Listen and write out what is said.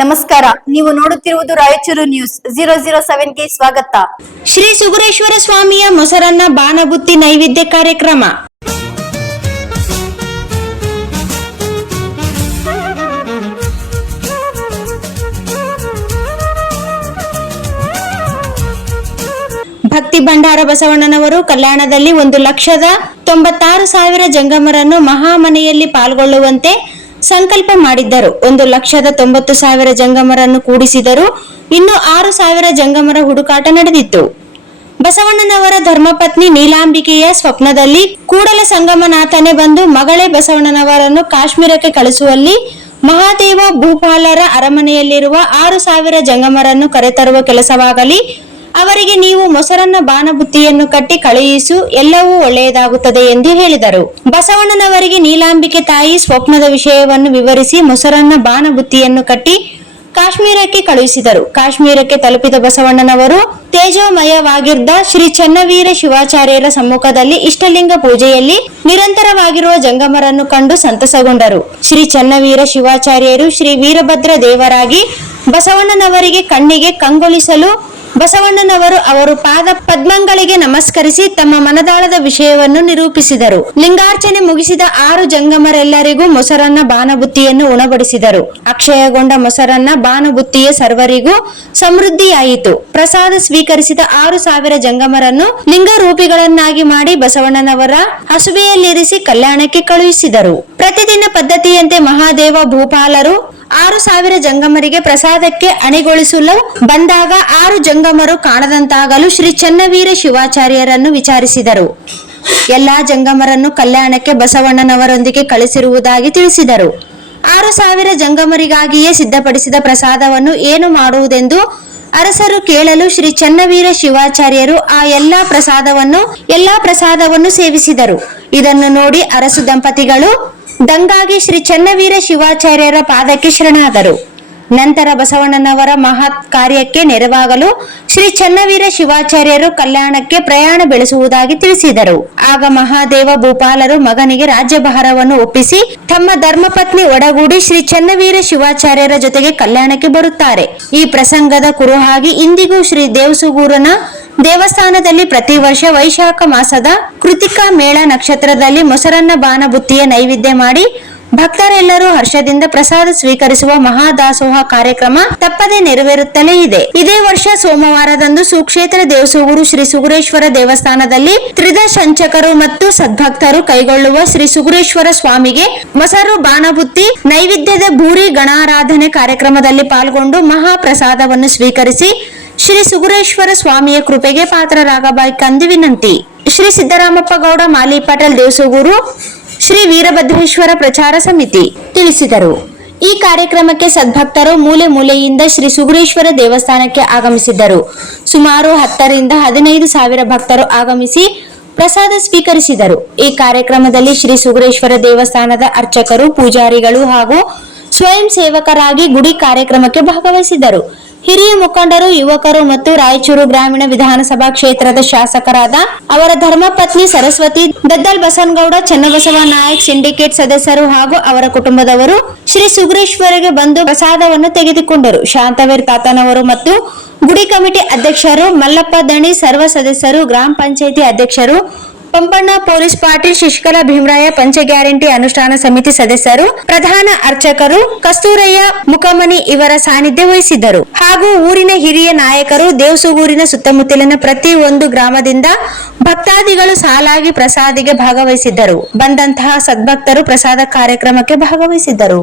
ನಮಸ್ಕಾರ, ನೀವು ನೋಡುತ್ತಿರುವುದು ರಾಯಚೂರು ನ್ಯೂಸ್ 007ಗೆ ಸ್ವಾಗತ. ಶ್ರೀ ಸುಗುರೇಶ್ವರ ಸ್ವಾಮಿಯ ಮೊಸರನ್ನ ಬಾನಬುತ್ತಿ ನೈವೇದ್ಯ ಕಾರ್ಯಕ್ರಮ. ಭಕ್ತಿ ಭಂಡಾರ ಬಸವಣ್ಣನವರು ಕಲ್ಯಾಣದಲ್ಲಿ 1,96,000 ಜಂಗಮರನ್ನು ಮಹಾಮನೆಯಲ್ಲಿ ಪಾಲ್ಗೊಳ್ಳುವಂತೆ ಸಂಕಲ್ಪ ಮಾಡಿದ್ದರು. 1,90,000 ಜಂಗಮರನ್ನು ಕೂಡಿಸಿದರು. ಇನ್ನು 6,000 ಜಂಗಮರ ಹುಡುಕಾಟ ನಡೆದಿತ್ತು. ಬಸವಣ್ಣನವರ ಧರ್ಮಪತ್ನಿ ನೀಲಾಂಬಿಕೆಯ ಸ್ವಪ್ನದಲ್ಲಿ ಕೂಡಲ ಸಂಗಮನಾಥನೇ ಬಂದು ಮಗಳೇ ಬಸವಣ್ಣನವರನ್ನು ಕಾಶ್ಮೀರಕ್ಕೆ ಕಳಿಸುವಲ್ಲಿ ಮಹಾದೇವ ಭೂಪಾಲರ ಅರಮನೆಯಲ್ಲಿರುವ 6,000 ಜಂಗಮರನ್ನು ಕರೆತರುವ ಕೆಲಸವಾಗಲಿ. ಅವರಿಗೆ ನೀವು ಮೊಸರನ್ನ ಬಾನಬುತ್ತಿಯನ್ನು ಕಟ್ಟಿ ಕಳುಹಿಸು, ಎಲ್ಲವೂ ಒಳ್ಳೆಯದಾಗುತ್ತದೆ ಎಂದು ಹೇಳಿದರು. ಬಸವಣ್ಣನವರಿಗೆ ನೀಲಾಂಬಿಕೆ ತಾಯಿ ಸ್ವಪ್ನದ ವಿಷಯವನ್ನು ವಿವರಿಸಿ ಮೊಸರನ್ನ ಬಾನಬುತ್ತಿಯನ್ನು ಕಟ್ಟಿ ಕಾಶ್ಮೀರಕ್ಕೆ ಕಳುಹಿಸಿದರು. ಕಾಶ್ಮೀರಕ್ಕೆ ತಲುಪಿದ ಬಸವಣ್ಣನವರು ತೇಜೋಮಯವಾಗಿದ್ದ ಶ್ರೀ ಚನ್ನವೀರ ಶಿವಾಚಾರ್ಯರ ಸಮ್ಮುಖದಲ್ಲಿ ಇಷ್ಟಲಿಂಗ ಪೂಜೆಯಲ್ಲಿ ನಿರಂತರವಾಗಿರುವ ಜಂಗಮರನ್ನು ಕಂಡು ಸಂತಸಗೊಂಡರು. ಶ್ರೀ ಚನ್ನವೀರ ಶಿವಾಚಾರ್ಯರು ಶ್ರೀ ವೀರಭದ್ರ ದೇವರಾಗಿ ಬಸವಣ್ಣನವರಿಗೆ ಕಣ್ಣಿಗೆ ಕಂಗೊಳಿಸಲು ಬಸವಣ್ಣನವರು ಅವರು ಪಾದ ಪದ್ಮಗಳಿಗೆ ನಮಸ್ಕರಿಸಿ ತಮ್ಮ ಮನದಾಳದ ವಿಷಯವನ್ನು ನಿರೂಪಿಸಿದರು. ಲಿಂಗಾರ್ಚನೆ ಮುಗಿಸಿದ 6 ಜಂಗಮರೆಲ್ಲರಿಗೂ ಮೊಸರನ್ನ ಬಾನಬುತ್ತಿಯನ್ನು ಉಣಬಡಿಸಿದರು. ಅಕ್ಷಯಗೊಂಡ ಮೊಸರನ್ನ ಬಾನಬುತ್ತಿಯ ಸರ್ವರಿಗೂ ಸಮೃದ್ಧಿಯಾಯಿತು. ಪ್ರಸಾದ ಸ್ವೀಕರಿಸಿದ 6,000 ಜಂಗಮರನ್ನು ಲಿಂಗ ರೂಪಿಗಳನ್ನಾಗಿ ಮಾಡಿ ಬಸವಣ್ಣನವರ ಹಸುವೆಯಲ್ಲಿರಿಸಿ ಕಲ್ಯಾಣಕ್ಕೆ ಕಳುಹಿಸಿದರು. ಪ್ರತಿದಿನ ಪದ್ಧತಿಯಂತೆ ಮಹಾದೇವ ಭೂಪಾಲರು 6,000 ಜಂಗಮರಿಗೆ ಪ್ರಸಾದಕ್ಕೆ ಅಣಿಗೊಳಿಸಲು ಬಂದಾಗ 6 ಜಂಗಮರು ಕಾಣದಂತಾಗಲು ಶ್ರೀ ಚನ್ನವೀರ ಶಿವಾಚಾರ್ಯರನ್ನು ವಿಚಾರಿಸಿದರು. ಎಲ್ಲಾ ಜಂಗಮರನ್ನು ಕಲ್ಯಾಣಕ್ಕೆ ಬಸವಣ್ಣನವರೊಂದಿಗೆ ಕಳಿಸಿರುವುದಾಗಿ ತಿಳಿಸಿದರು. 6,000 ಜಂಗಮರಿಗಾಗಿಯೇ ಸಿದ್ಧಪಡಿಸಿದ ಪ್ರಸಾದವನ್ನು ಏನು ಮಾಡುವುದೆಂದು ಅರಸರು ಕೇಳಲು ಶ್ರೀ ಚನ್ನವೀರ ಶಿವಾಚಾರ್ಯರು ಆ ಎಲ್ಲಾ ಪ್ರಸಾದವನ್ನು ಸೇವಿಸಿದರು. ಇದನ್ನು ನೋಡಿ ಅರಸು ದಂಪತಿಗಳು ದಂಗಾಗಿ ಶ್ರೀ ಚನ್ನವೀರ ಶಿವಾಚಾರ್ಯರ ಪಾದಕ್ಕೆ ಶರಣಾದರು. ನಂತರ ಬಸವಣ್ಣನವರ ಮಹತ್ ಕಾರ್ಯಕ್ಕೆ ನೆರವಾಗಲು ಶ್ರೀ ಚನ್ನವೀರ ಶಿವಾಚಾರ್ಯರು ಕಲ್ಯಾಣಕ್ಕೆ ಪ್ರಯಾಣ ಬೆಳೆಸುವುದಾಗಿ ತಿಳಿಸಿದರು. ಆಗ ಮಹಾದೇವ ಭೂಪಾಲರು ಮಗನಿಗೆ ರಾಜ್ಯಭಾರವನ್ನು ಒಪ್ಪಿಸಿ ತಮ್ಮ ಧರ್ಮಪತ್ನಿ ಒಡಗೂಡಿ ಶ್ರೀ ಚನ್ನವೀರ ಶಿವಾಚಾರ್ಯರ ಜೊತೆಗೆ ಕಲ್ಯಾಣಕ್ಕೆ ಬರುತ್ತಾರೆ. ಈ ಪ್ರಸಂಗದ ಕುರುಹಾಗಿ ಇಂದಿಗೂ ಶ್ರೀ ದೇವಸುಗೂರನ ದೇವಸ್ಥಾನದಲ್ಲಿ ಪ್ರತಿ ವರ್ಷ ವೈಶಾಖ ಮಾಸದ ಕೃತಿಕಾ ಮೇಳ ನಕ್ಷತ್ರದಲ್ಲಿ ಮೊಸರನ್ನ ಬಾನಬುತ್ತಿಯ ನೈವೇದ್ಯ ಮಾಡಿ ಭಕ್ತರೆಲ್ಲರೂ ಹರ್ಷದಿಂದ ಪ್ರಸಾದ ಸ್ವೀಕರಿಸುವ ಮಹಾದಾಸೋಹ ಕಾರ್ಯಕ್ರಮ ತಪ್ಪದೆ ನೆರವೇರುತ್ತಲೇ ಇದೆ. ಇದೇ ವರ್ಷ ಸೋಮವಾರದಂದು ಸುಕ್ಷೇತ್ರ ದೇವಸೂಗೂರು ಶ್ರೀ ಸುಗುರೇಶ್ವರ ದೇವಸ್ಥಾನದಲ್ಲಿ ತ್ರಿದಶಂಚಕರು ಮತ್ತು ಸದ್ಭಕ್ತರು ಕೈಗೊಳ್ಳುವ ಶ್ರೀ ಸುಗುರೇಶ್ವರ ಸ್ವಾಮಿಗೆ ಮೊಸರು ಬಾನಬುತ್ತಿ ನೈವೇದ್ಯದ ಭೂರಿ ಗಣಾರಾಧನೆ ಕಾರ್ಯಕ್ರಮದಲ್ಲಿ ಪಾಲ್ಗೊಂಡು ಮಹಾಪ್ರಸಾದವನ್ನು ಸ್ವೀಕರಿಸಿ ಶ್ರೀ ಸುಗುರೇಶ್ವರ ಸ್ವಾಮಿಯ ಕೃಪೆಗೆ ಪಾತ್ರರಾಗಬೇಕೆಂದು ವಿನಂತಿ. ಶ್ರೀ ಸಿದ್ದರಾಮಪ್ಪ ಗೌಡ ಮಾಲಿ ಪಟೇಲ್ ದೇವಸೂಗೂರು ಶ್ರೀ ವೀರಭದ್ರೇಶ್ವರ ಪ್ರಚಾರ ಸಮಿತಿ ತಿಳಿಸಿದರು. ಈ ಕಾರ್ಯಕ್ರಮಕ್ಕೆ ಸದ್ಭಕ್ತರು ಮೂಲೆ ಮೂಲೆಯಿಂದ ಶ್ರೀ ಸುಗುರೇಶ್ವರ ದೇವಸ್ಥಾನಕ್ಕೆ ಆಗಮಿಸಿದ್ದರು. ಸುಮಾರು 10,000 ರಿಂದ 15,000 ಭಕ್ತರು ಆಗಮಿಸಿ ಪ್ರಸಾದ ಸ್ವೀಕರಿಸಿದರು. ಈ ಕಾರ್ಯಕ್ರಮದಲ್ಲಿ ಶ್ರೀ ಸುಗುರೇಶ್ವರ ದೇವಸ್ಥಾನದ ಅರ್ಚಕರು, ಪೂಜಾರಿಗಳು ಹಾಗೂ ಸ್ವಯಂ ಸೇವಕರಾಗಿ ಗುಡಿ ಕಾರ್ಯಕ್ರಮಕ್ಕೆ ಭಾಗವಹಿಸಿದರು. ಹಿರಿಯ ಮುಖಂಡರು, ಯುವಕರು ಮತ್ತು ರಾಯಚೂರು ಗ್ರಾಮೀಣ ವಿಧಾನಸಭಾ ಕ್ಷೇತ್ರದ ಶಾಸಕರಾದ ಅವರ ಧರ್ಮಪತ್ನಿ ಸರಸ್ವತಿ, ದದ್ದಲ್ ಬಸನಗೌಡ, ಚನ್ನಬಸವ ನಾಯಕ್, ಸಿಂಡಿಕೇಟ್ ಸದಸ್ಯರು ಹಾಗೂ ಅವರ ಕುಟುಂಬದವರು ಶ್ರೀ ಸುಗುರೇಶ್ವರಿಗೆ ಬಂದು ಪ್ರಸಾದವನ್ನು ತೆಗೆದುಕೊಂಡರು. ಶಾಂತವೀರ್ ತಾತನವರು ಮತ್ತು ಗುಡಿ ಕಮಿಟಿ ಅಧ್ಯಕ್ಷರು, ಮಲ್ಲಪ್ಪ ದಣಿ, ಸರ್ವ ಸದಸ್ಯರು, ಗ್ರಾಮ ಪಂಚಾಯಿತಿ ಅಧ್ಯಕ್ಷರು, ಪಂಪಣ್ಣ ಪೊಲೀಸ್ ಪಾಟೀಲ್, ಶಶಿಕಲಾ ಭೀಮರಾಯ, ಪಂಚ ಗ್ಯಾರಂಟಿ ಅನುಷ್ಠಾನ ಸಮಿತಿ ಸದಸ್ಯರು, ಪ್ರಧಾನ ಅರ್ಚಕರು ಕಸ್ತೂರಯ್ಯ ಮುಖಮನಿ ಇವರ ಸಾನ್ನಿಧ್ಯ ವಹಿಸಿದ್ದರು. ಹಾಗೂ ಊರಿನ ಹಿರಿಯ ನಾಯಕರು, ದೇವಸೂಗೂರಿನ ಸುತ್ತಮುತ್ತಲಿನ ಪ್ರತಿ ಒಂದು ಗ್ರಾಮದಿಂದ ಭಕ್ತಾದಿಗಳು ಸಾಲಾಗಿ ಪ್ರಸಾದಿಗೆ ಭಾಗವಹಿಸಿದ್ದರು. ಬಂದಂತಹ ಸದ್ಭಕ್ತರು ಪ್ರಸಾದ ಕಾರ್ಯಕ್ರಮಕ್ಕೆ ಭಾಗವಹಿಸಿದ್ದರು.